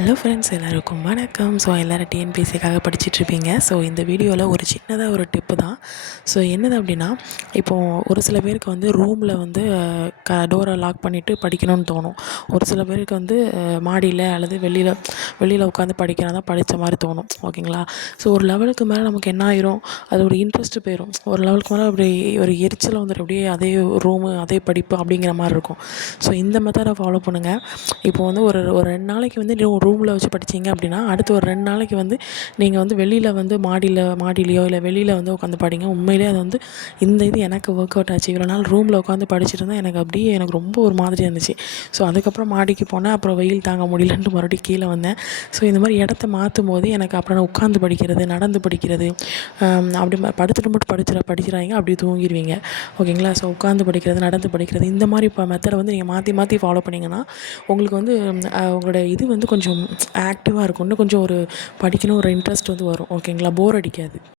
Hello friends, எல்லாருக்கும் வணக்கம். So எல்லோரும் டிஎன்பிஎஸ்சிக்காக படிச்சுட்ருப்பீங்க. ஸோ இந்த வீடியோவில் ஒரு சின்னதாக ஒரு டிப்பு தான். ஸோ என்னது அப்படின்னா, இப்போது ஒரு சில பேருக்கு வந்து ரூமில் வந்து டோரை லாக் பண்ணிவிட்டு படிக்கணும்னு தோணும். ஒரு சில பேருக்கு வந்து மாடியில் அல்லது வெளியில் உட்காந்து படிக்கிறதா தான் படித்த மாதிரி தோணும். ஓகேங்களா? ஸோ ஒரு லெவலுக்கு மேலே நமக்கு என்ன ஆயிரும், அது ஒரு இன்ட்ரெஸ்ட்டு போயிடும். ஒரு லெவலுக்கு மேலே அப்படி ஒரு எரிச்சல் வந்துட்டு அப்படியே அதே ரூமு அதே படிப்பு அப்படிங்கிற மாதிரி இருக்கும். ஸோ இந்த மெத்தடை ஃபாலோ பண்ணுங்கள். இப்போ வந்து ஒரு ஒரு 2 நாளைக்கு வந்து ரூமில் வச்சு படித்தீங்க அப்படின்னா, அடுத்து ஒரு 2 நாளைக்கு வந்து நீங்கள் வந்து வெளியில் வந்து மாடியிலையோ இல்லை வெளியில் வந்து உட்காந்து படிங்க. உண்மையிலேயே அது வந்து இந்த இது எனக்கு ஒர்க் அவுட் ஆச்சு. இவ்வளோ நாள் ரூமில் உட்காந்து படிச்சுட்டு இருந்தேன், எனக்கு ரொம்ப ஒரு மாதிரி இருந்துச்சு. ஸோ அதுக்கப்புறம் மாடிக்கு போனேன். அப்புறம் வெயில் தாங்க முடியலன்ட்டு மறுபடியும் கீழே வந்தேன். ஸோ இந்த மாதிரி இடத்த மாற்றும் போது எனக்கு அப்புறம் நான் உட்காந்து படிக்கிறது, நடந்து படிக்கிறது, அப்படி படுத்துட்டு மட்டும் படிச்சிடாதீங்க, அப்படி தூங்கிடுவீங்க. ஓகேங்களா? ஸோ உட்காந்து படிக்கிறது, நடந்து படிக்கிறது, இந்த மாதிரி இப்போ மெத்தடை வந்து நீங்கள் மாற்றி மாற்றி ஃபாலோ பண்ணிங்கன்னா உங்களுக்கு வந்து உங்களோட இது வந்து கொஞ்சம் ஆக்டிவாக இருக்கும். இன்னும் கொஞ்சம் ஒரு படிக்கணும் ஒரு இன்ட்ரெஸ்ட் வந்து வரும். ஓகேங்களா? போர் அடிக்காது.